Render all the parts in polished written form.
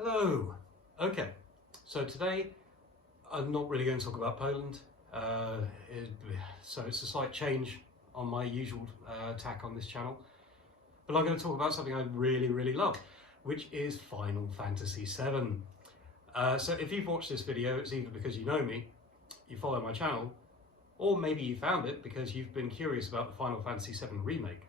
Hello. Okay, so today I'm not really going to talk about Poland. So it's a slight change on my usual tack on this channel. But I'm going to talk about something I really love, which is Final Fantasy VII. So if you've watched this video, it's either because you know me, you follow my channel, or maybe you found it because you've been curious about the Final Fantasy VII Remake.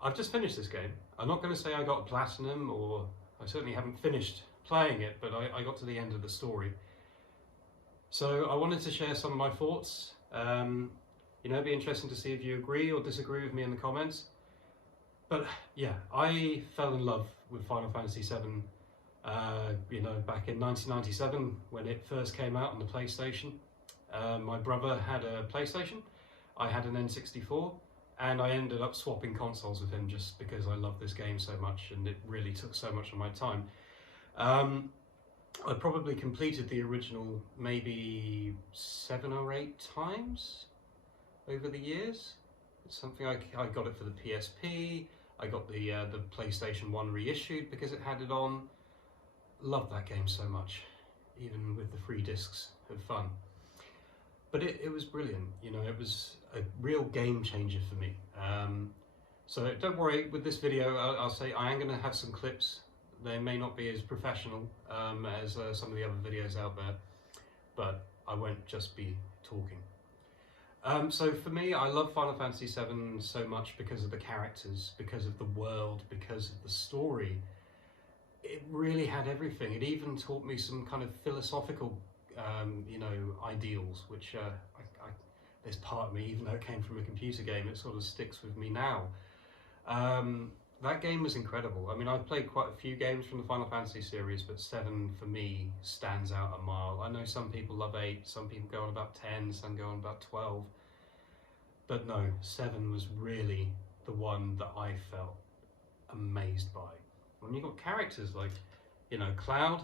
I've just finished this game. I'm not going to say I got a platinum, or I certainly haven't finished playing it, but I got to the end of the story. So I wanted to share some of my thoughts. It'd be interesting to see if you agree or disagree with me in the comments. But yeah, I fell in love with Final Fantasy VII, back in 1997 when it first came out on the PlayStation. My brother had a PlayStation, I had an N64, and I ended up swapping consoles with him just because I love this game so much and it really took so much of my time. I probably completed the original maybe 7 or 8 times over the years. It's something I got it for the PSP, I got the PlayStation 1 reissued because it had it on. Loved that game so much, even with the free discs of fun. But it was brilliant, it was a real game changer for me. So don't worry, with this video I'll say I am going to have some clips. They may not be as professional as some of the other videos out there, but I won't just be talking. So for me, I love Final Fantasy VII so much because of the characters, because of the world, because of the story. It really had everything. It even taught me some kind of philosophical ideals, which there's part of me, even though it came from a computer game, it sort of sticks with me now. That game was incredible. I mean, I've played quite a few games from the Final Fantasy series, but 7 for me stands out a mile. I know some people love 8, some people go on about 10, some go on about 12. But no, 7 was really the one that I felt amazed by. When you've got characters like, Cloud,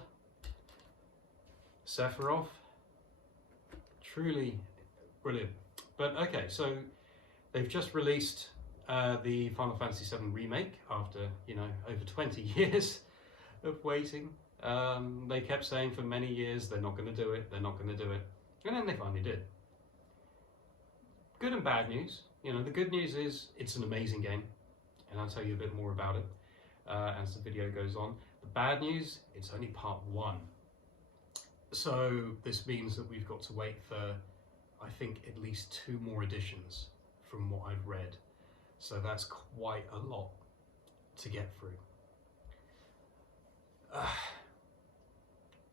Sephiroth, truly brilliant. But okay, so they've just released the Final Fantasy VII Remake after, over 20 years of waiting. They kept saying for many years they're not going to do it, they're not going to do it. And then they finally did. Good and bad news. The good news is it's an amazing game, and I'll tell you a bit more about it as the video goes on. The bad news, it's only part 1. So this means that we've got to wait for, I think, at least 2 more editions from what I've read. So that's quite a lot to get through.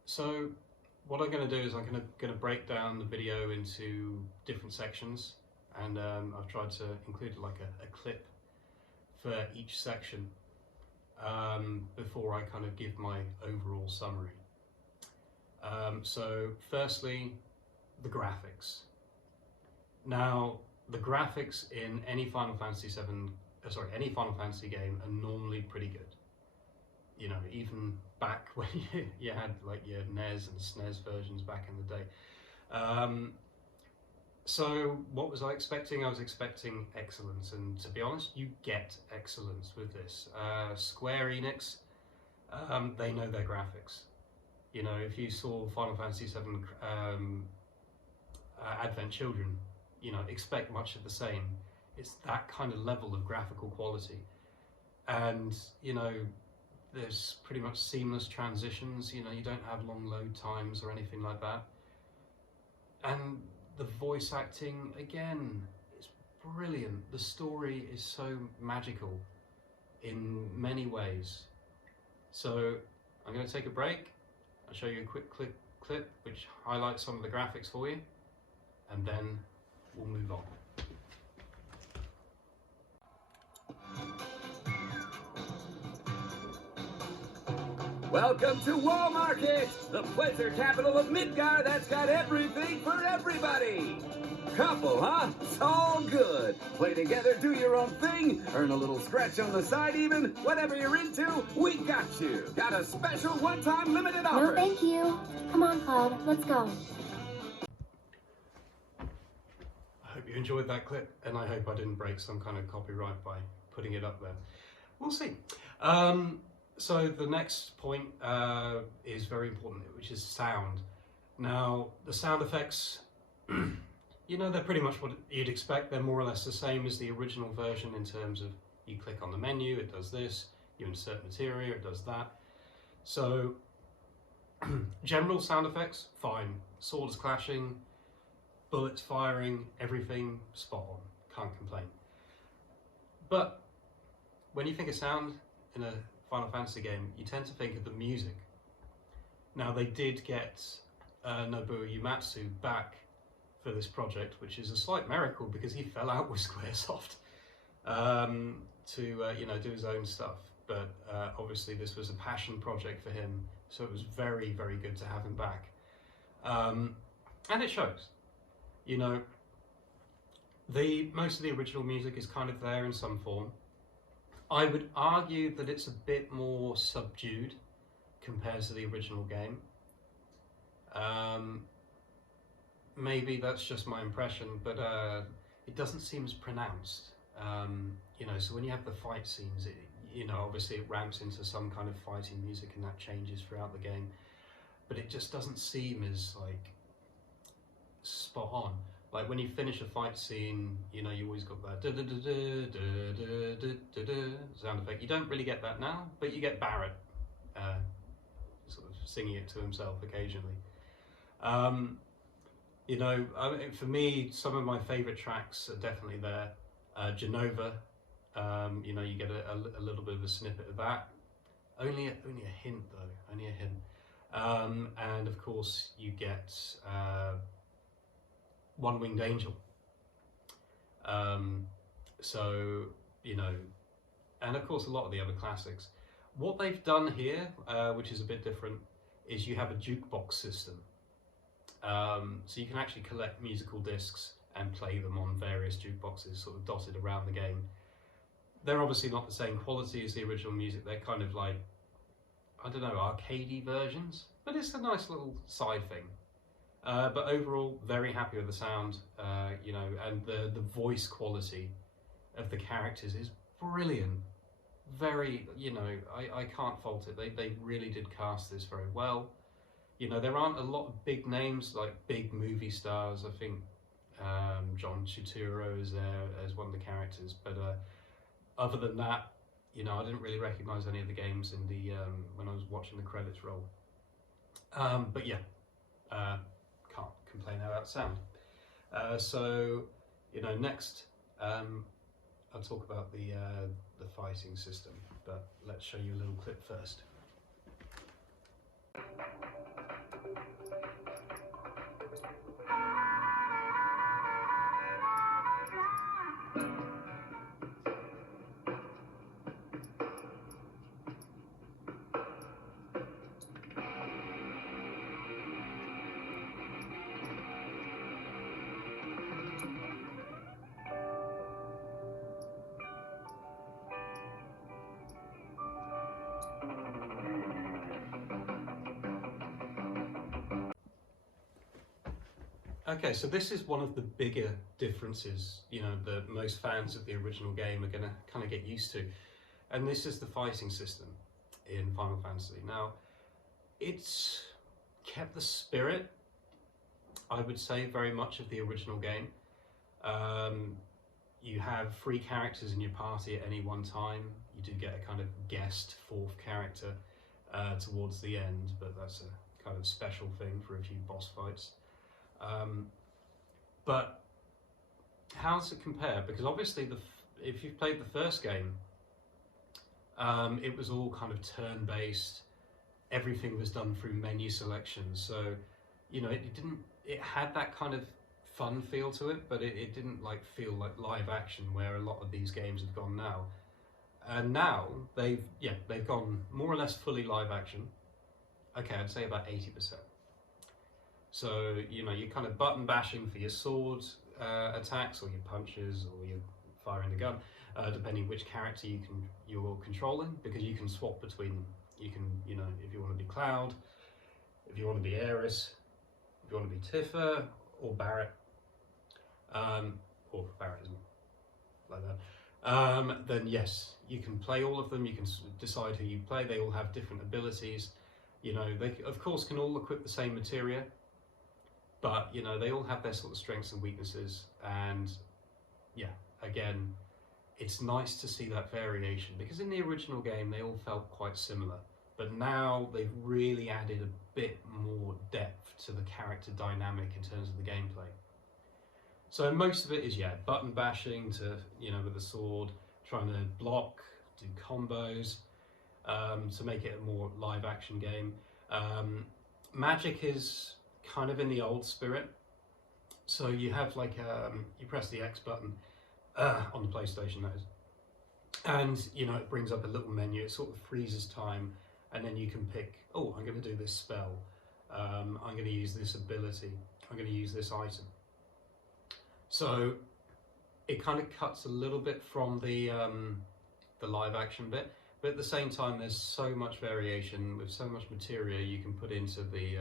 So what I'm going to do is I'm going to break down the video into different sections, and I've tried to include like a clip for each section before I kind of give my overall summary. So firstly, the graphics. Now, the graphics in any Final Fantasy any Final Fantasy game are normally pretty good. Even back when you had like your NES and SNES versions back in the day. So what was I expecting? I was expecting excellence, and to be honest, you get excellence with this. Square Enix, they know their graphics. If you saw Final Fantasy VII Advent Children, expect much of the same. It's that kind of level of graphical quality. And, there's pretty much seamless transitions, you don't have long load times or anything like that. And the voice acting, again, is brilliant. The story is so magical in many ways. So I'm going to take a break. I'll show you a quick clip which highlights some of the graphics for you, and then we'll move on. Welcome to Wall Market, the pleasure capital of Midgar that's got everything for everybody. Couple, huh? It's all good. Play together, do your own thing, earn a little scratch on the side even. Whatever you're into, we got you. Got a special one-time limited offer. No, thank you. Come on, Cloud. Let's go. I hope you enjoyed that clip, and I hope I didn't break some kind of copyright by putting it up there. We'll see. So the next point is very important, which is sound. Now, the sound effects, you know, they're pretty much what you'd expect. They're more or less the same as the original version in terms of you click on the menu, it does this, you insert material, it does that. So, general sound effects, fine. Swords clashing, bullets firing, everything spot on, can't complain. But when you think of sound in a Final Fantasy game, you tend to think of the music. Now, they did get Nobuo Uematsu back for this project, which is a slight miracle because he fell out with Squaresoft to you know, do his own stuff. But obviously this was a passion project for him, so it was very, very good to have him back. And it shows. You know, most of the original music is kind of there in some form. I would argue that it's a bit more subdued compared to the original game. Maybe that's just my impression, but it doesn't seem as pronounced. You know, so when you have the fight scenes, you know, obviously it ramps into some kind of fighting music and that changes throughout the game, but it just doesn't seem as like spot on. Like when you finish a fight scene, you know, you always got that sound effect. You don't really get that now, but you get Barrett sort of singing it to himself occasionally. You know, for me, some of my favourite tracks are definitely there. Genova, you know, you get a little bit of a snippet of that. Only a hint though, only a hint. And of course you get One Winged Angel. So, you know, and of course a lot of the other classics. What they've done here, which is a bit different, is you have a jukebox system. So you can actually collect musical discs and play them on various jukeboxes sort of dotted around the game. They're obviously not the same quality as the original music. They're kind of like, I don't know, arcadey versions, but it's a nice little side thing. But overall, very happy with the sound, you know, and the voice quality of the characters is brilliant. Very, you know, I can't fault it. They really did cast this very well. You know, there aren't a lot of big names, like big movie stars. I think John Turturro is there as one of the characters, but other than that, you know, I didn't really recognise any of the games in the when I was watching the credits roll. But yeah, can't complain about sound. So, you know, next I'll talk about the fighting system, but let's show you a little clip first. Okay, so this is one of the bigger differences, you know, that most fans of the original game are going to kind of get used to. And this is the fighting system in Final Fantasy. Now, it's kept the spirit, I would say, very much of the original game. You have 3 characters in your party at any one time. You do get a kind of guest 4th character towards the end, but that's a kind of special thing for a few boss fights. But how does it compare? Because obviously, if you've played the first game, it was all kind of turn-based. Everything was done through menu selections, so you know it had that kind of fun feel to it, but it didn't like feel like live action where a lot of these games have gone now. And now they've gone more or less fully live action. Okay, I'd say about 80%. So, you know, you're kind of button bashing for your sword attacks or your punches or you're firing the gun, depending which character you're controlling, because you can swap between, you know, if you want to be Cloud, if you want to be Aeris, if you want to be Tifa or Barrett, or Barrett isn't like that. then yes, you can play all of them. You can decide who you play. They all have different abilities. You know, they of course can all equip the same materia, but you know they all have their sort of strengths and weaknesses. And yeah, again, it's nice to see that variation because in the original game they all felt quite similar, but now they've really added a bit more depth to the character dynamic in terms of the gameplay. So most of it is button bashing to with the sword, trying to block, do combos to make it a more live action game. Magic is kind of in the old spirit, so you have like you press the X button on the PlayStation, that is, and it brings up a little menu. It sort of freezes time, and then you can pick. Oh, I'm going to do this spell. I'm going to use this ability. I'm going to use this item. So it kind of cuts a little bit from the live action bit, but at the same time, there's so much variation with so much material you can put into the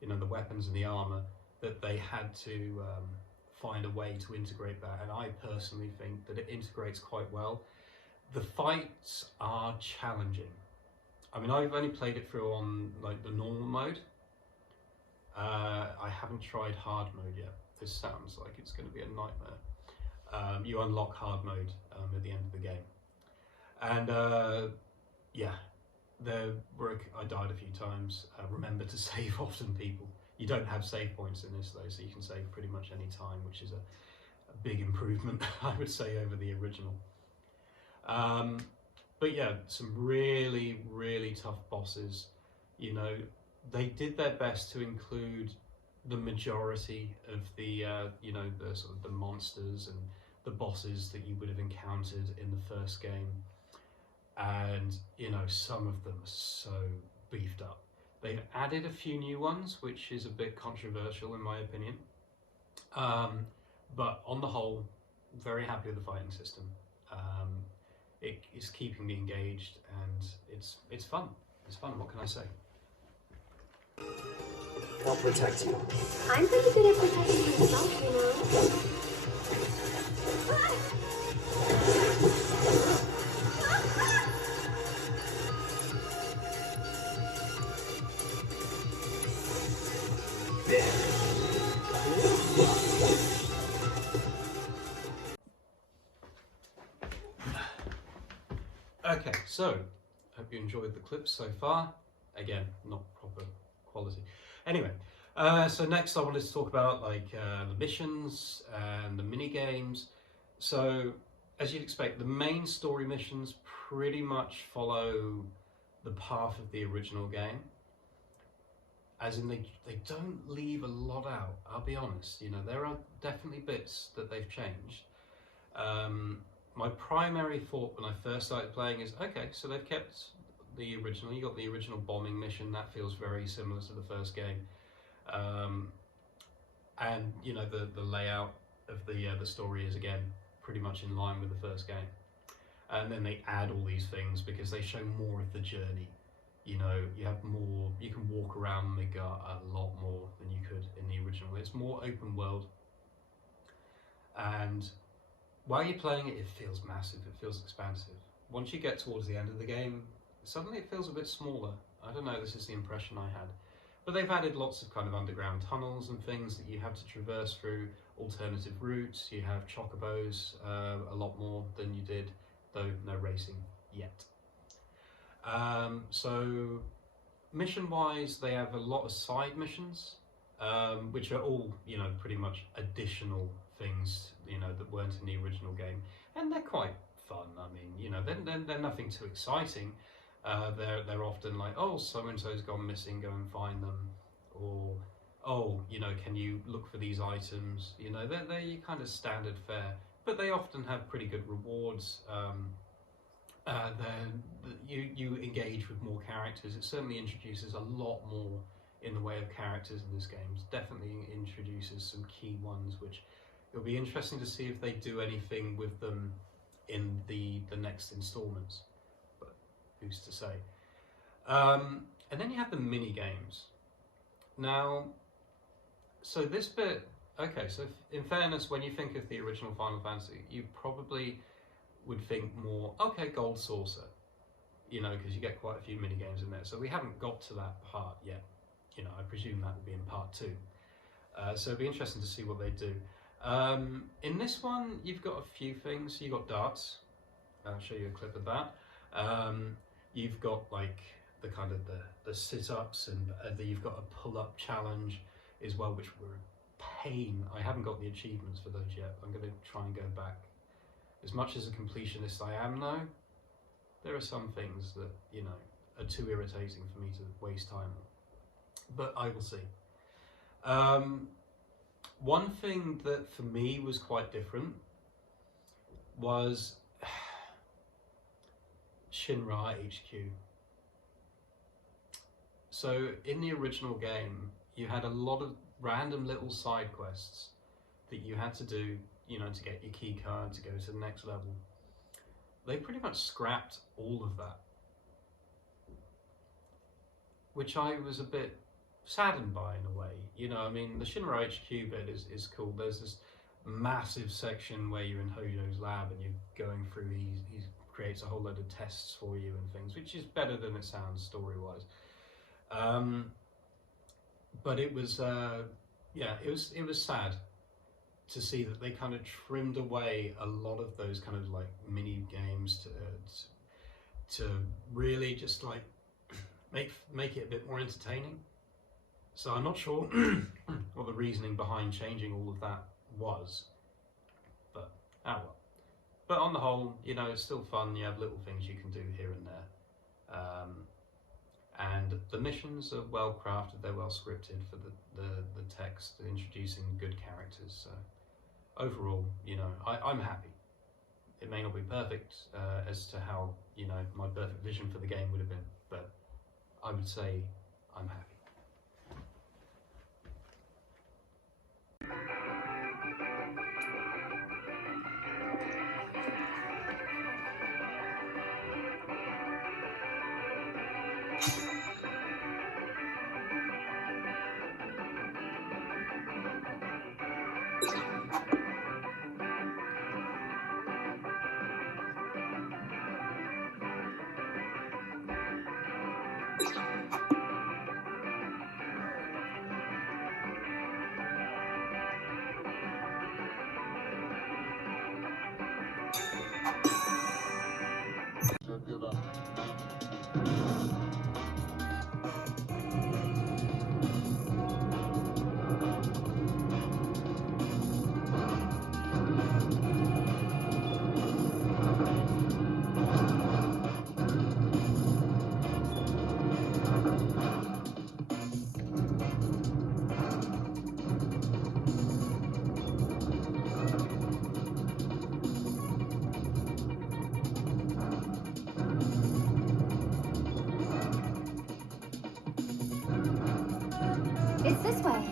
the weapons and the armor that they had to find a way to integrate that. And I personally think that it integrates quite well. The fights are challenging. I mean, I've only played it through on like the normal mode. I haven't tried hard mode yet. This sounds like it's going to be a nightmare. You unlock hard mode at the end of the game, and yeah, I died a few times. Remember to save often, people. You don't have save points in this though, so you can save pretty much any time, which is a big improvement, I would say, over the original. But yeah, some really, really tough bosses. They did their best to include the majority of the the sort of the monsters and the bosses that you would have encountered in the first game, and some of them are so beefed up. They've added a few new ones, which is a bit controversial in my opinion, but on the whole, very happy with the fighting system. It is keeping me engaged, and it's fun. It's fun. What can I say? I'll protect you. I'm pretty good at protecting myself, Okay, so hope you enjoyed the clips so far. Again, not proper quality. Anyway, so next I wanted to talk about the missions and the mini games. So as you'd expect, the main story missions pretty much follow the path of the original game. As in, they don't leave a lot out. I'll be honest. There are definitely bits that they've changed. My primary thought when I first started playing is, okay, so they've kept the original. You got the original bombing mission. That feels very similar to the first game, and the layout of the story is again pretty much in line with the first game. And then they add all these things because they show more of the journey. You have more. You can walk around Midgar a lot more than you could in the original. It's more open world, and while you're playing it, it feels massive. It feels expansive. Once you get towards the end of the game, suddenly it feels a bit smaller. I don't know, this is the impression I had. But they've added lots of kind of underground tunnels and things that you have to traverse through, alternative routes. You have chocobos, a lot more than you did, though no racing yet. So mission-wise, they have a lot of side missions, which are all, pretty much additional things, that weren't in the original game. And they're quite fun. I mean, they're nothing too exciting. They're often like, oh, so-and-so's gone missing, go and find them. Or, oh, can you look for these items? They're your kind of standard fare. But they often have pretty good rewards. You engage with more characters. It certainly introduces a lot more in the way of characters in this game. It definitely introduces some key ones, which it'll be interesting to see if they do anything with them in the next installments, but who's to say. And then you have the mini games. Now, so this bit, okay, so in fairness, when you think of the original Final Fantasy, you probably would think more, okay, gold saucer, you know, because you get quite a few mini games in there. So we haven't got to that part yet. You know, I presume that will be in part 2. So it'll be interesting to see what they do. In this one, you've got a few things. You've got darts. I'll show you a clip of that. You've got like the kind of the sit-ups, and you've got a pull-up challenge as well, which were a pain. I haven't got the achievements for those yet. I'm going to try and go back. As much as a completionist I am, though, there are some things that, you know, are too irritating for me to waste time on. But I will see. One thing that for me was quite different was Shinra HQ. So in the original game, you had a lot of random little side quests that you had to do, you know, to get your key card to go to the next level. They pretty much scrapped all of that, which I was a bit saddened by in a way. You know, I mean, the Shinra HQ bit is cool. There's this massive section where you're in Hojo's lab and you're going through, he creates a whole load of tests for you and things, which is better than it sounds story-wise. But it was, yeah, it was sad to see that they kind of trimmed away a lot of those kind of like mini games to really just like make it a bit more entertaining. So I'm not sure what the reasoning behind changing all of that was, but well. But on the whole, you know, it's still fun. You have little things you can do here and there. And the missions are well crafted, they're well scripted for the text, introducing good characters. So overall, you know, I'm happy. It may not be perfect as to how, you know, my perfect vision for the game would have been, but I would say I'm happy. It's this way.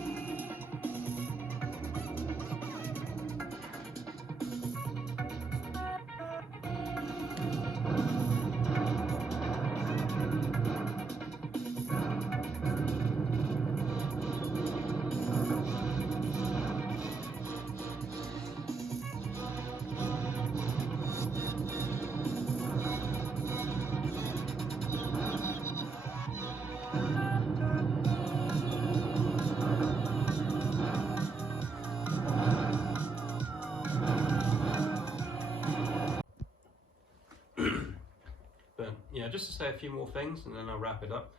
But yeah, just to say a few more things and then I'll wrap it up.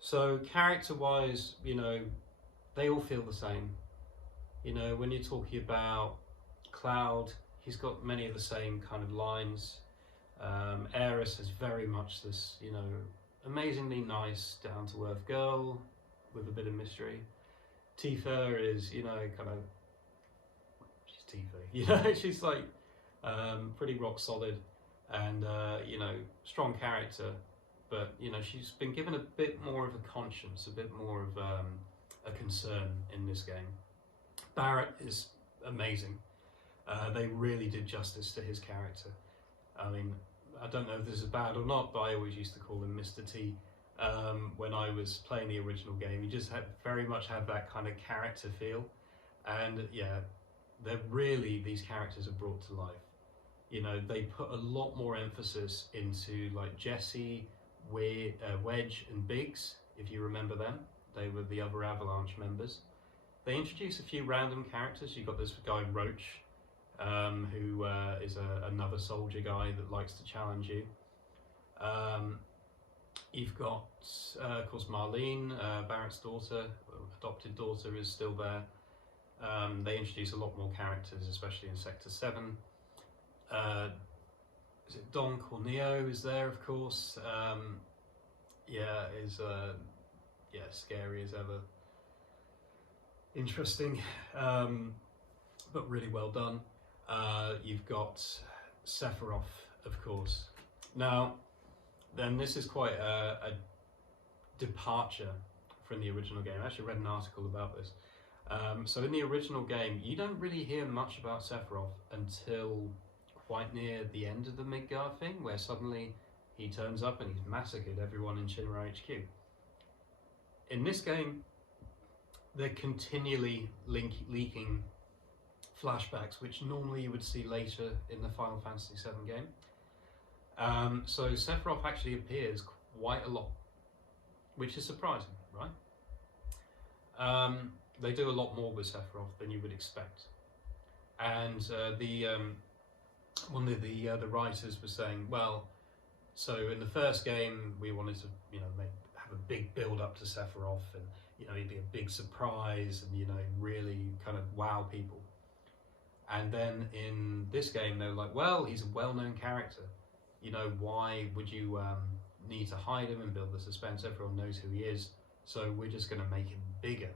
So character-wise, you know, they all feel the same. You know, when you're talking about Cloud, he's got many of the same kind of lines. Aeris is very much this, you know, amazingly nice, down-to-earth girl with a bit of mystery. Tifa is, you know, kind of, she's Tifa, you know, she's like pretty rock solid and, you know, strong character, but, you know, she's been given a bit more of a conscience, a bit more of a concern in this game. Barrett is amazing. They really did justice to his character. I mean, I don't know if this is bad or not, but I always used to call him Mr. T when I was playing the original game. He just had very much had that kind of character feel. And yeah, they're really, these characters are brought to life. You know, they put a lot more emphasis into like Jesse, Wedge, and Biggs, if you remember them. They were the other Avalanche members. They introduce a few random characters. You've got this guy Roach, who is another soldier guy that likes to challenge you. You've got, of course, Marlene, Barrett's daughter, adopted daughter, is still there. They introduce a lot more characters, especially in Sector 7. Is it Don Corneo is there, of course. Is scary as ever. Interesting, but really well done. You've got Sephiroth, of course. Now, then this is quite a departure from the original game. I actually read an article about this. So in the original game, you don't really hear much about Sephiroth until quite near the end of the Midgar thing, where suddenly he turns up and he's massacred everyone in Shinra HQ. In this game, they're continually leaking flashbacks, which normally you would see later in the Final Fantasy VII game. So Sephiroth actually appears quite a lot, which is surprising, right? They do a lot more with Sephiroth than you would expect. And one of the writers was saying, well, so in the first game we wanted to, have a big build up to Sephiroth, and he'd be a big surprise, and really kind of wow people. And then in this game they're like, well, he's a well-known character. Why would you need to hide him and build the suspense? Everyone knows who he is, so we're just going to make him bigger.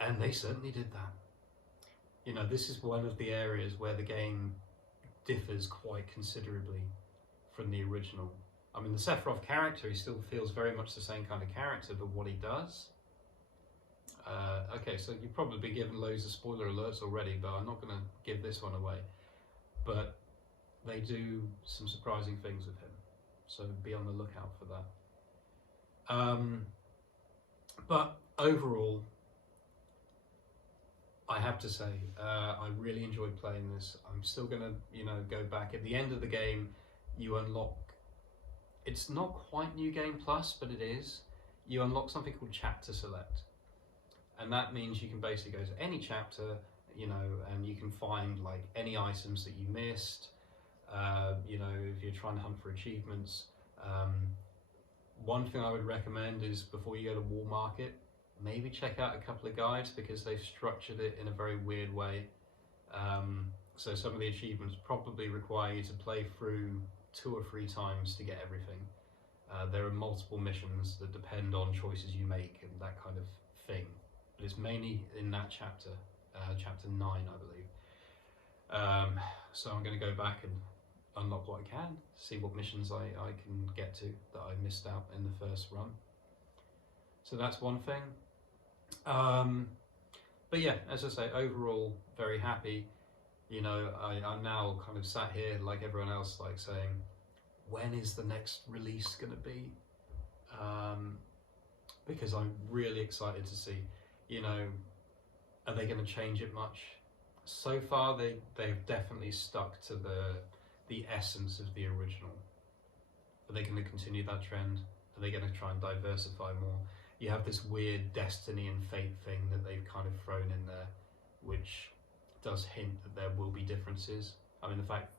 And they certainly did that. This is one of the areas where the game differs quite considerably from the original. I mean, the Sephiroth character, he still feels very much the same kind of character, but what he does... okay, so you've probably been given loads of spoiler alerts already, but I'm not going to give this one away. But they do some surprising things with him, so be on the lookout for that. But overall, I have to say, I really enjoyed playing this. I'm still going to, go back. At the end of the game, you unlock... It's not quite New Game Plus, but it is. You unlock something called Chapter Select. And that means you can basically go to any chapter, and you can find, like, any items that you missed. If you're trying to hunt for achievements. One thing I would recommend is, before you go to Wall Market, maybe check out a couple of guides, because they've structured it in a very weird way. So some of the achievements probably require you to play through 2 or 3 times to get everything. There are multiple missions that depend on choices you make and that kind of thing. But it's mainly in that chapter, chapter 9, I believe. So I'm going to go back and unlock what I can, see what missions I can get to that I missed out in the first run. So that's one thing. But yeah, as I say, overall, very happy. I'm now kind of sat here like everyone else, like saying, when is the next release going to be? Because I'm really excited to see, are they going to change it much? So far, they've definitely stuck to the essence of the original. Are they going to continue that trend? Are they going to try and diversify more? You have this weird destiny and fate thing that they've kind of thrown in there, which does hint that there will be differences. I mean, the fact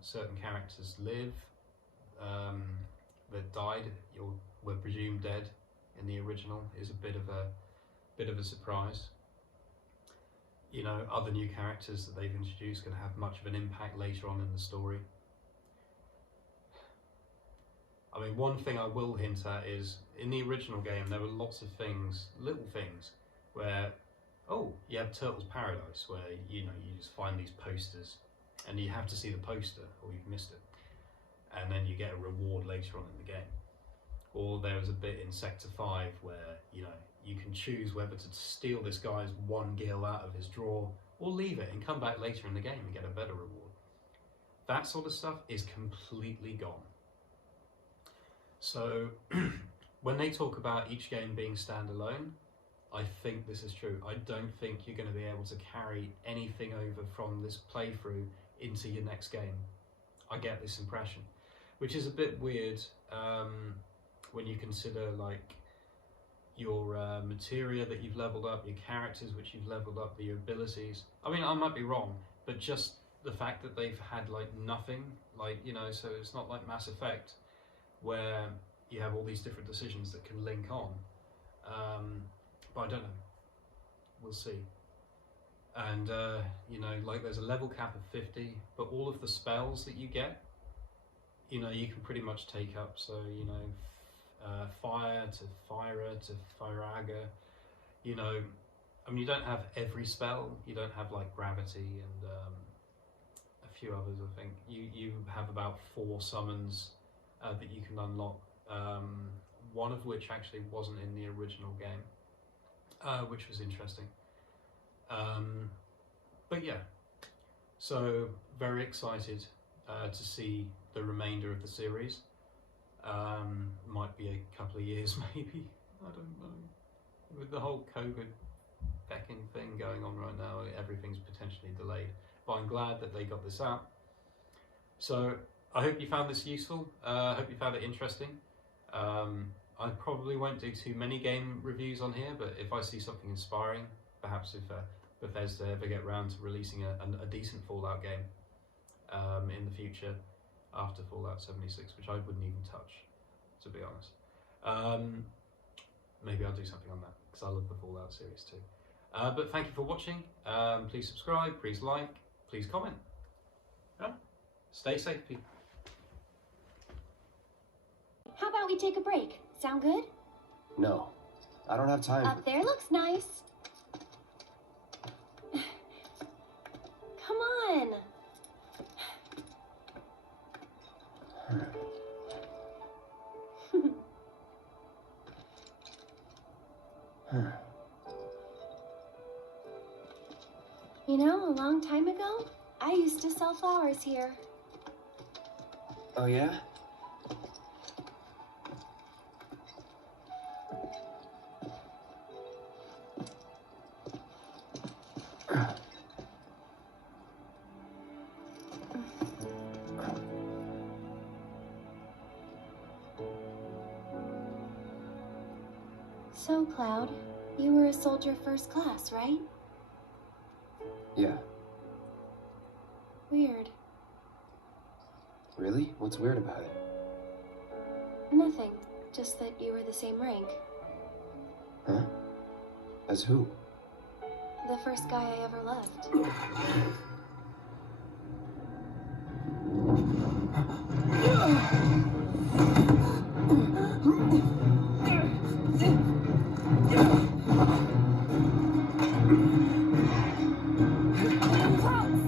certain characters live, that died, were presumed dead in the original, is a bit of a surprise. Other new characters that they've introduced can have much of an impact later on in the story. I mean, one thing I will hint at is, in the original game, there were lots of things, little things, where, you have Turtles Paradise, where, you just find these posters, and you have to see the poster, or you've missed it. And then you get a reward later on in the game. Or there was a bit in Sector 5 where, you can choose whether to steal this guy's 1 gil out of his drawer, or leave it and come back later in the game and get a better reward. That sort of stuff is completely gone. So, when they talk about each game being standalone, I think this is true. I don't think you're going to be able to carry anything over from this playthrough into your next game. I get this impression, which is a bit weird when you consider like your materia that you've leveled up, your characters which you've leveled up, your abilities. I mean, I might be wrong, but just the fact that they've had like nothing, like, you know, so it's not like Mass Effect where you have all these different decisions that can link on. But I don't know. We'll see. And you know, like there's a level cap of 50, but all of the spells that you get, you know, you can pretty much take up. So, you know, fire to Fyra to Fyraga, you know, I mean, you don't have every spell. You don't have like gravity and a few others, I think. You have about 4 summons that you can unlock, one of which actually wasn't in the original game, which was interesting. But yeah, so very excited to see the remainder of the series. Might be a couple of years maybe, I don't know. With the whole COVID becking thing going on right now, everything's potentially delayed. But I'm glad that they got this out. So I hope you found this useful. I hope you found it interesting. I probably won't do too many game reviews on here, but if I see something inspiring, perhaps if Bethesda ever get around to releasing a decent Fallout game in the future after Fallout 76, which I wouldn't even touch, to be honest. Maybe I'll do something on that, because I love the Fallout series too. But thank you for watching. Please subscribe, please like, please comment. Stay safe, people. How about we take a break? Sound good? No, I don't have time. Up there looks nice. Come on. You know, a long time ago, I used to sell flowers here. Oh yeah? So, Cloud, you were a soldier first class, right? Yeah. Weird. Really? What's weird about it? Nothing. Just that you were the same rank. Huh? As who? The first guy I ever loved.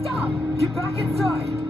Stop! Get back inside!